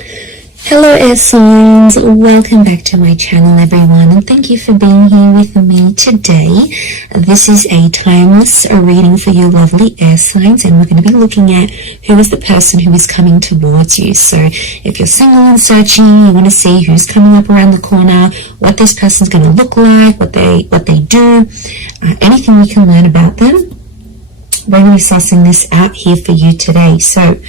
Hello air signs, welcome back to my channel everyone, and thank you for being here with me today. This is a timeless reading for you lovely air signs, and we're going to be looking at who is the person who is coming towards you. So if you're single and searching, you want to see who's coming up around the corner, what this person's going to look like, what they do, anything we can learn about them. We're going to be sussing this out here for you today. So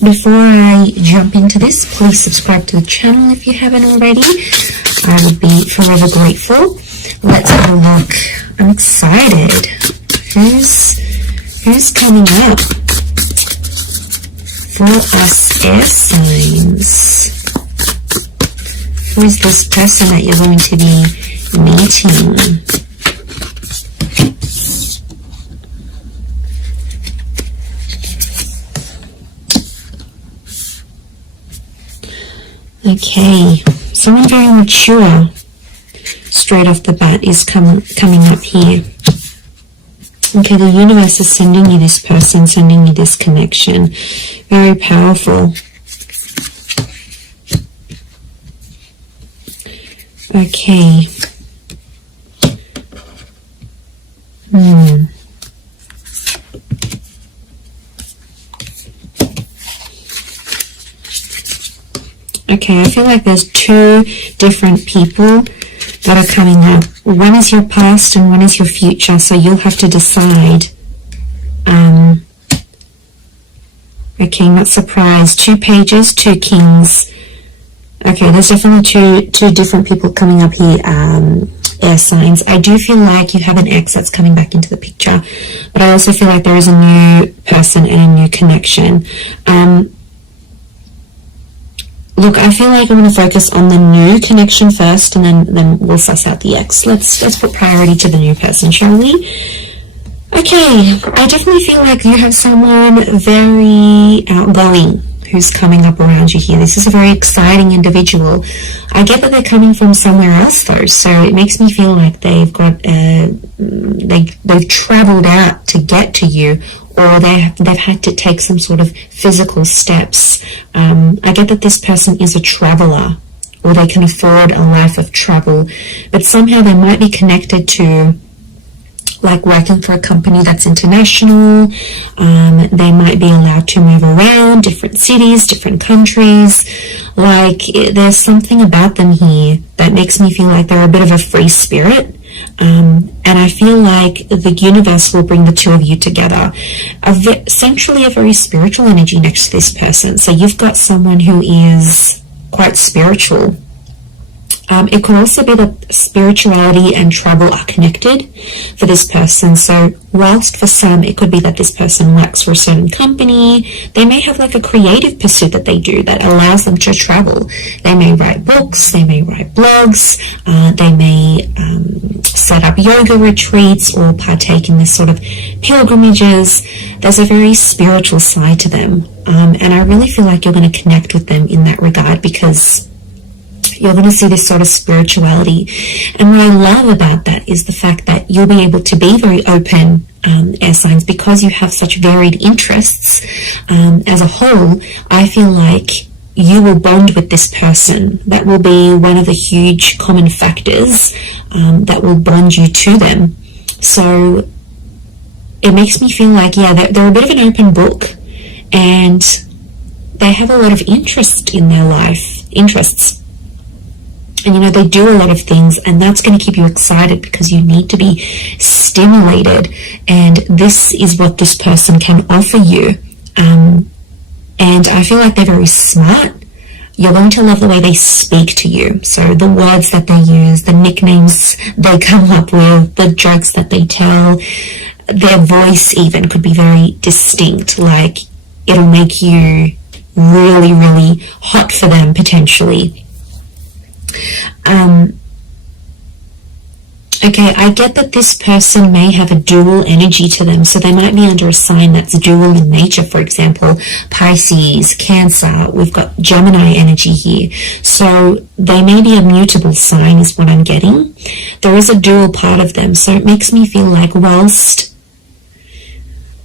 before I jump into this, please subscribe to the channel if you haven't already. I would be forever grateful. Let's have a look. I'm excited. Who's coming up for us air signs? Who is this person that you're going to be meeting? Okay, someone very mature straight off the bat is coming up here. Okay, the universe is sending you this person, sending you this connection. Very powerful. Okay. Okay, I feel like there's two different people that are coming up. One is your past and one is your future, so you'll have to decide. Okay, not surprised. 2 pages, 2 kings. Okay, there's definitely two different people coming up here, air signs. I do feel like you have an ex that's coming back into the picture, but I also feel like there is a new person and a new connection. Look, I feel like I'm going to focus on the new connection first, and then we'll suss out the ex. Let's put priority to the new person, shall we? Okay, I definitely feel like you have someone very outgoing who's coming up around you here. This is a very exciting individual. I get that they're coming from somewhere else though, so it makes me feel like they've got they've traveled out to get to you, or they've had to take some sort of physical steps. I get that this person is a traveler, or they can afford a life of travel, but somehow they might be connected to, like, working for a company that's international. They might be allowed to move around different cities, different countries. Like, there's something about them here that makes me feel like they're a bit of a free spirit. And I feel like the universe will bring the two of you together. Essentially a very spiritual energy next to this person. So you've got someone who is quite spiritual. It could also be that spirituality and travel are connected for this person. So whilst for some it could be that this person works for a certain company, they may have like a creative pursuit that they do that allows them to travel. They may write books, they may write blogs, they may set up yoga retreats or partake in this sort of pilgrimages. There's a very spiritual side to them, and I really feel like you're going to connect with them in that regard, because you're going to see this sort of spirituality. And what I love about that is the fact that you'll be able to be very open, air signs, because you have such varied interests. As a whole, I feel like you will bond with this person. That will be one of the huge common factors that will bond you to them. So it makes me feel like, yeah, they're a bit of an open book, and they have a lot of interest in their life, interests. And, you know, they do a lot of things, and that's going to keep you excited because you need to be stimulated. And this is what this person can offer you. And I feel like they're very smart. You're going to love the way they speak to you. So the words that they use, the nicknames they come up with, the jokes that they tell, their voice even could be very distinct. Like, it'll make you really, really hot for them potentially. Okay, I get that this person may have a dual energy to them, so they might be under a sign that's dual in nature. For example, Pisces, Cancer, we've got Gemini energy here. So they may be a mutable sign is what I'm getting. There is a dual part of them, so it makes me feel like whilst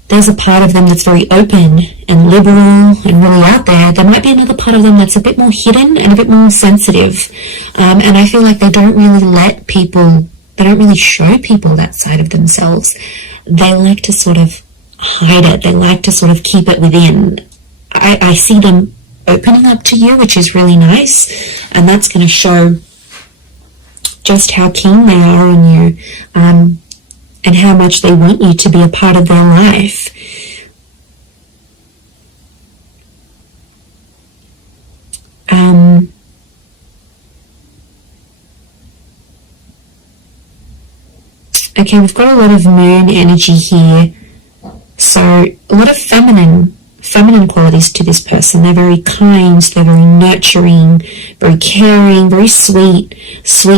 there's a part of them that's very open and liberal and really out there. There might be another part of them that's a bit more hidden and a bit more sensitive. And I feel like they don't really let people, they don't really show people that side of themselves. They like to sort of hide it. They like to sort of keep it within. I see them opening up to you, which is really nice. And that's going to show just how keen they are on you. And how much they want you to be a part of their life. Okay, we've got a lot of moon energy here. So a lot of feminine qualities to this person. They're very kind, they're very nurturing, very caring, very sweet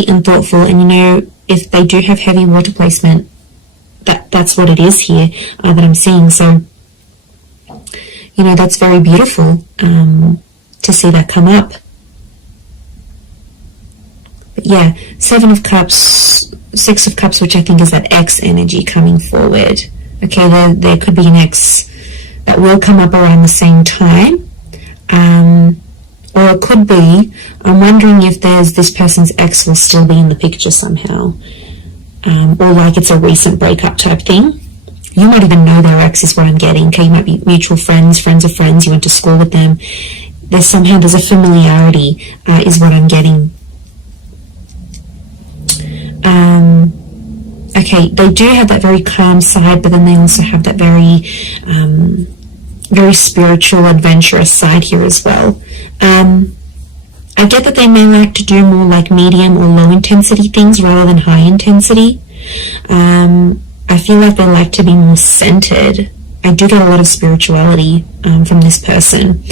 and thoughtful. And you know, if they do have heavy water placement, that's what it is here that I'm seeing. So, you know, that's very beautiful to see that come up. But yeah, 7 of Cups, 6 of Cups, which I think is that X energy coming forward. Okay, there could be an X that will come up around the same time. Or it could be, I'm wondering if this person's ex will still be in the picture somehow. Or like it's a recent breakup type thing. You might even know their ex is what I'm getting. Okay, you might be mutual friends, friends of friends, you went to school with them. There's a familiarity is what I'm getting. Okay, they do have that very calm side, but then they also have that very spiritual, adventurous side here as well. I get that they may like to do more like medium or low intensity things rather than high intensity. I feel like they like to be more centered. I do get a lot of spirituality from this person.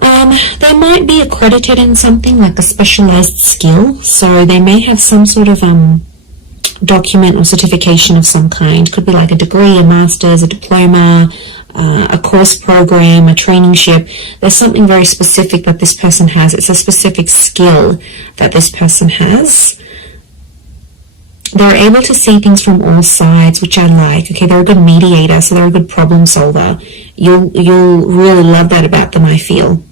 They might be accredited in something like a specialized skill, so they may have some sort of document or certification of some kind. Could be like a degree, a master's, a diploma, a course program, a traineeship. There's something very specific that this person has. It's a specific skill that this person has. They're able to see things from all sides, which I like. Okay, they're a good mediator, so they're a good problem solver. You'll really love that about them, I feel.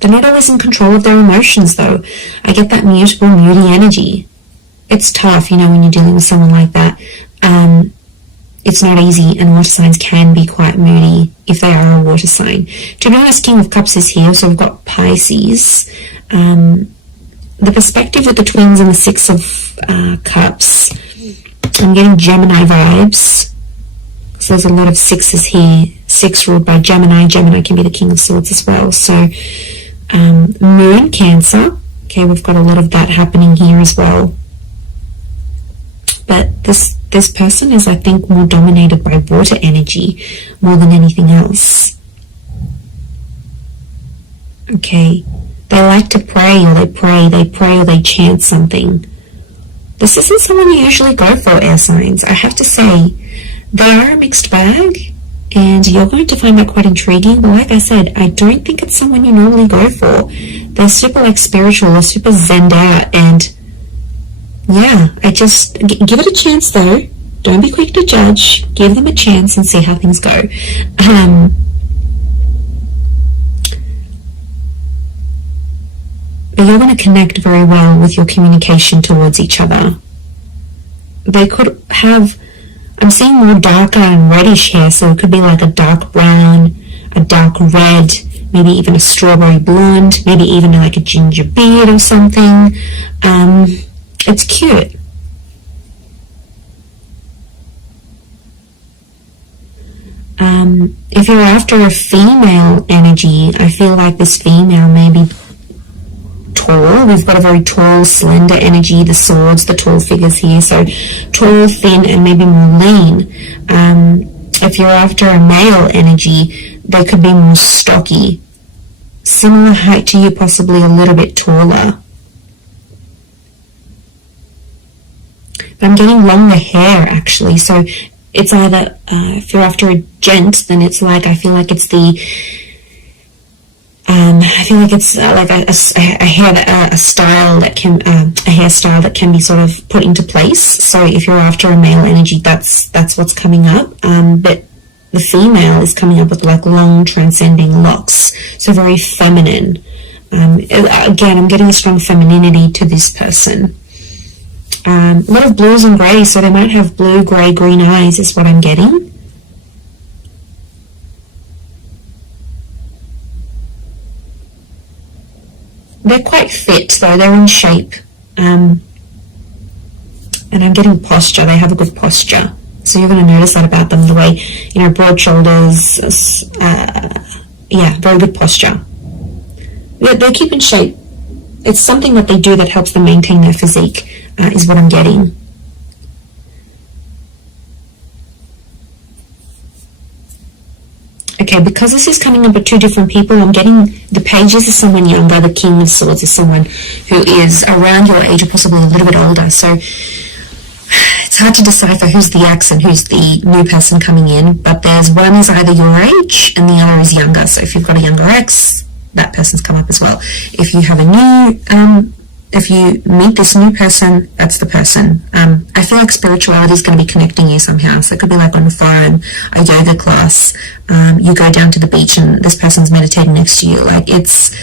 They're not always in control of their emotions, though. I get that mutable, moody energy. It's tough, you know, when you're dealing with someone like that. It's not easy, and water signs can be quite moody if they are a water sign. To be honest, King of Cups is here, so we've got Pisces. The perspective with the twins and the 6 of Cups, I'm getting Gemini vibes. So there's a lot of 6s here. 6 ruled by Gemini. Gemini can be the King of Swords as well. So Moon, Cancer. Okay, we've got a lot of that happening here as well. But this person is, I think, more dominated by water energy more than anything else. Okay. They like to pray, or they pray, or they chant something. This isn't someone you usually go for, air signs. I have to say, they are a mixed bag, and you're going to find that quite intriguing. But like I said, I don't think it's someone you normally go for. They're super like spiritual, or super zenned out, and yeah, I just give it a chance though. Don't be quick to judge. Give them a chance and see how things go. But you're going to connect very well with your communication towards each other. They could have, I'm seeing more darker and reddish hair, so it could be like a dark brown, a dark red, maybe even a strawberry blonde, maybe even like a ginger beard or something. It's cute. If you're after a female energy, I feel like this female may be tall. We've got a very tall, slender energy, the swords, the tall figures here. So tall, thin, and maybe more lean. If you're after a male energy, they could be more stocky. Similar height to you, possibly a little bit taller. But I'm getting longer hair, actually. So it's either, if you're after a gent, then it's like, I feel like it's the I feel like it's like a style that can a hairstyle that can be sort of put into place. So if you're after a male energy, that's what's coming up. But the female is coming up with like long transcending locks, so very feminine. Again, I'm getting a strong femininity to this person. A lot of blues and greys, so they might have blue, grey, green eyes is what I'm getting. They're quite fit though, they're in shape. And I'm getting posture, they have a good posture. So you're going to notice that about them, the way, you know, broad shoulders, yeah, very good posture. They keep in shape. It's something that they do that helps them maintain their physique, is what I'm getting. Okay, because this is coming up with two different people, I'm getting the pages is someone younger, the King of Swords is someone who is around your age or possibly a little bit older. So it's hard to decipher who's the ex and who's the new person coming in, but there's one is either your age and the other is younger. So if you've got a younger ex, that person's come up as well. If you have a new, if you meet this new person, that's the person. I feel like spirituality is going to be connecting you somehow. So it could be like on the phone, a yoga class, you go down to the beach and this person's meditating next to you. Like it's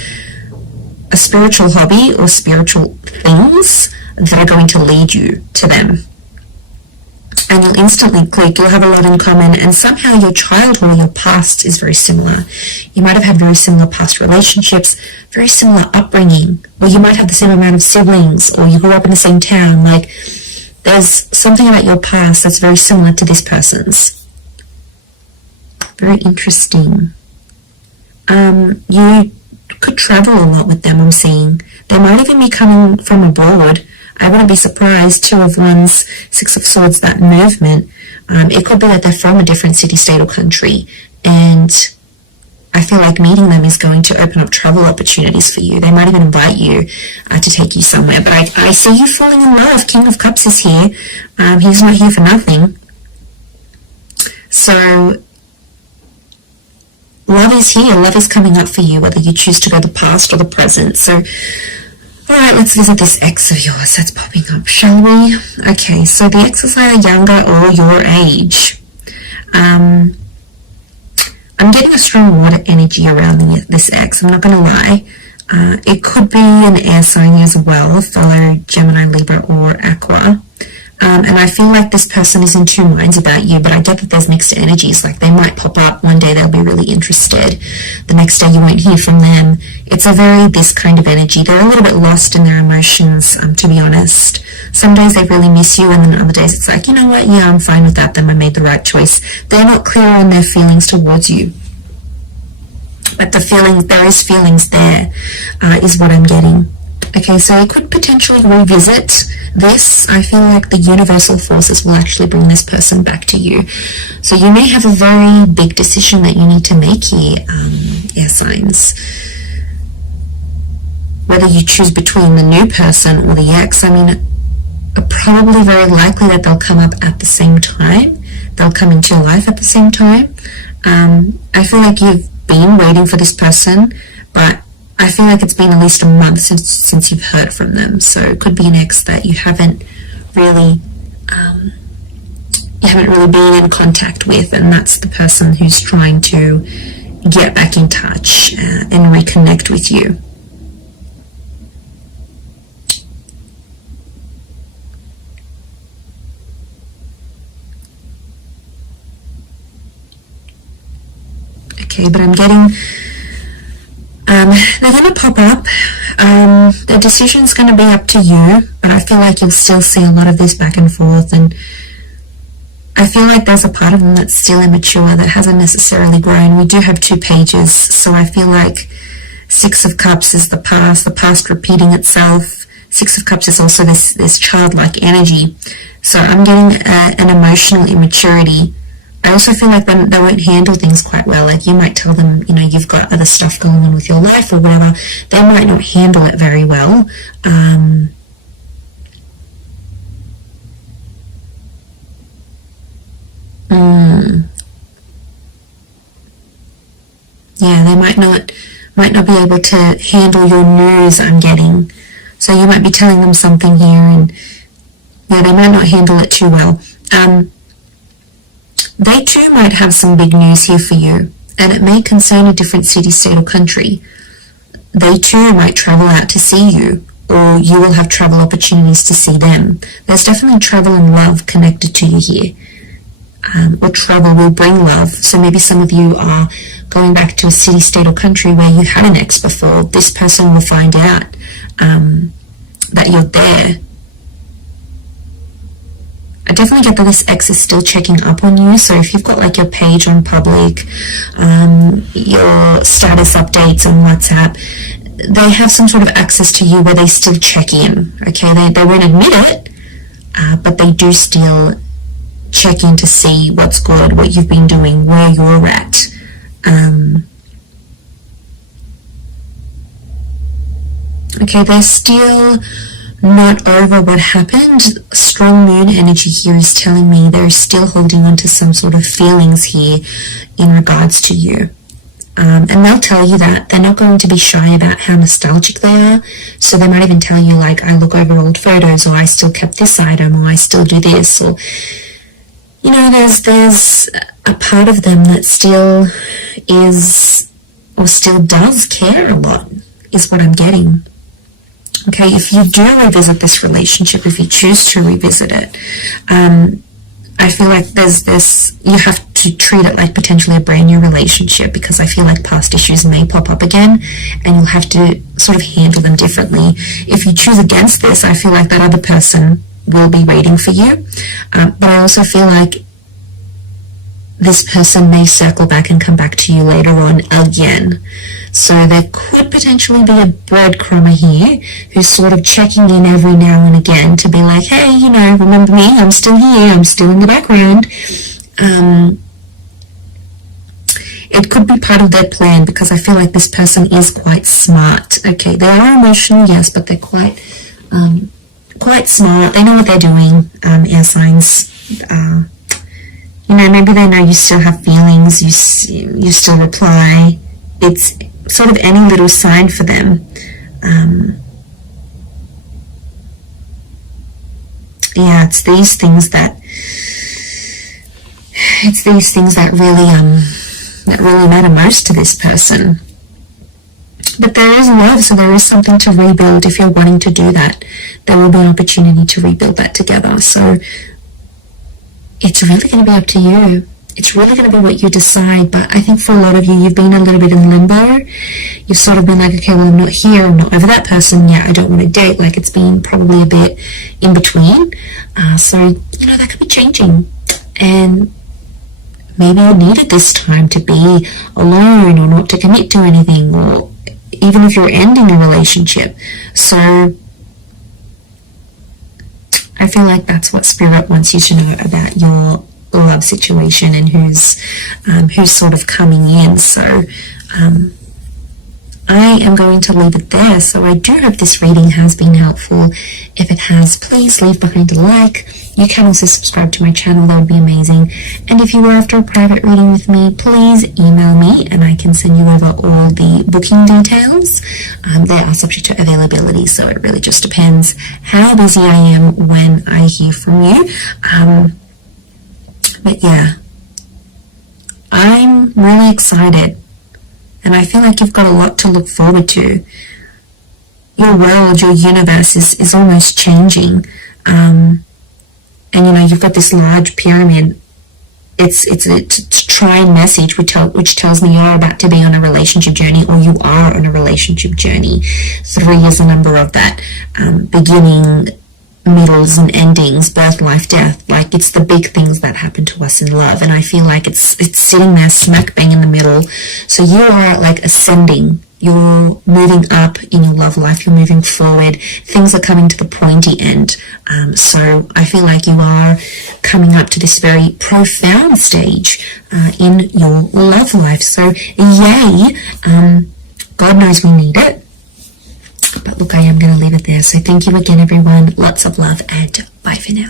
a spiritual hobby or spiritual things that are going to lead you to them. And you'll instantly click, you'll have a lot in common, and somehow your childhood or your past is very similar. You might have had very similar past relationships, very similar upbringing, or you might have the same amount of siblings, or you grew up in the same town. Like, there's something about your past that's very similar to this person's. Very interesting. You could travel a lot with them, I'm seeing. They might even be coming from abroad. I wouldn't be surprised. Two of Wands, Six of Swords, that movement. It could be that they're from a different city, state, or country. And I feel like meeting them is going to open up travel opportunities for you. They might even invite you to take you somewhere. But I see you falling in love. King of Cups is here. He's not here for nothing. So love is here. Love is coming up for you, whether you choose to go the past or the present. So alright, let's visit this ex of yours that's popping up, shall we? Okay, so the ex is either younger or your age. I'm getting a strong water energy around this ex, I'm not going to lie. It could be an air sign as well, fellow Gemini, Libra, or Aqua. And I feel like this person is in two minds about you, but I get that there's mixed energies. Like, they might pop up one day, they'll be really interested. The next day you won't hear from them. It's a very this kind of energy. They're a little bit lost in their emotions, to be honest. Some days they really miss you, and then other days it's like, you know what, yeah, I'm fine with that, then I made the right choice. They're not clear on their feelings towards you. But the feeling, there is feelings there, is what I'm getting. Okay, so I could potentially revisit this. I feel like the universal forces will actually bring this person back to you. So you may have a very big decision that you need to make here, air signs. Whether you choose between the new person or the ex, I mean, probably very likely that they'll come up at the same time. They'll come into your life at the same time. I feel like you've been waiting for this person, but I feel like it's been at least a month since you've heard from them. So it could be an ex that you haven't really been in contact with, and that's the person who's trying to get back in touch and reconnect with you. Okay, but I'm getting they're going to pop up. The decision's going to be up to you, but I feel like you'll still see a lot of this back and forth, and I feel like there's a part of them that's still immature, that hasn't necessarily grown. We do have two pages, so I feel like Six of Cups is the past repeating itself. Six of Cups is also this childlike energy. So I'm getting an emotional immaturity. I also feel like they won't handle things quite well. Like, you might tell them, you know, you've got other stuff going on with your life or whatever. They might not handle it very well. Yeah, they might might not be able to handle your news, I'm getting. So you might be telling them something here, and yeah, they might not handle it too well. They too might have some big news here for you, and it may concern a different city, state, or country. They too might travel out to see you, or you will have travel opportunities to see them. There's definitely travel and love connected to you here. Or travel will bring love. So maybe some of you are going back to a city, state, or country where you had an ex before. This person will find out that you're there. I definitely get that this ex is still checking up on you. So if you've got like your page on public, your status updates on WhatsApp, they have some sort of access to you where they still check in. Okay, they won't admit it, but they do still check in to see what's good, what you've been doing, where you're at. Okay, they're still not over what happened. Strong moon energy here is telling me they're still holding on to some sort of feelings here in regards to you. And they'll tell you that. They're not going to be shy about how nostalgic they are. So they might even tell you, like, I look over old photos, or I still kept this item, or I still do this, or, you know, there's a part of them that still is, or still does care a lot, is what I'm getting. Okay, if you do revisit this relationship, if you choose to revisit it, I feel like there's this, you have to treat it like potentially a brand new relationship, because I feel like past issues may pop up again and you'll have to sort of handle them differently. If you choose against this, I feel like that other person will be waiting for you. But I also feel like this person may circle back and come back to you later on again. So there could potentially be a breadcrumber here who's sort of checking in every now and again to be like, hey, you know, remember me? I'm still here. I'm still in the background. It could be part of their plan, because I feel like this person is quite smart. Okay, they are emotional, yes, but they're quite smart. They know what they're doing. Air signs. You know, maybe they know you still have feelings. You still reply. It's sort of any little sign for them. Yeah, it's these things that really matter most to this person. But there is love, so there is something to rebuild. If you're wanting to do that, there will be an opportunity to rebuild that together. So it's really going to be up to you. It's really going to be what you decide. But I think for a lot of you, you've been a little bit in limbo. You've sort of been like, okay, well, I'm not here, I'm not over that person yet, I don't want to date. Like, it's been probably a bit in between. So, you know, that could be changing. And maybe you needed this time to be alone, or not to commit to anything, or even if you're ending a relationship. So I feel like that's what Spirit wants you to know about your love situation and who's sort of coming in. So I am going to leave it there. So I do hope this reading has been helpful. If it has, please leave behind a like. You can also subscribe to my channel, that would be amazing. And if you were after a private reading with me, please email me and I can send you over all the booking details. They are subject to availability, so it really just depends how busy I am when I hear from you. But yeah, I'm really excited. And I feel like you've got a lot to look forward to. Your world, your universe is almost changing. And you know, you've got this large pyramid. It's a trine message which tells me you're about to be on a relationship journey, or you are on a relationship journey. 3 is the number of that. Beginning, middles and endings, birth, life, death. Like, it's the big things that happen to us in love, and I feel like it's sitting there smack bang in the middle. So you are like ascending, you're moving up in your love life, you're moving forward, things are coming to the pointy end. So I feel like you are coming up to this very profound stage in your love life. So yay, God knows we need it. But look, I am going to leave it there. So thank you again, everyone. Lots of love, and bye for now.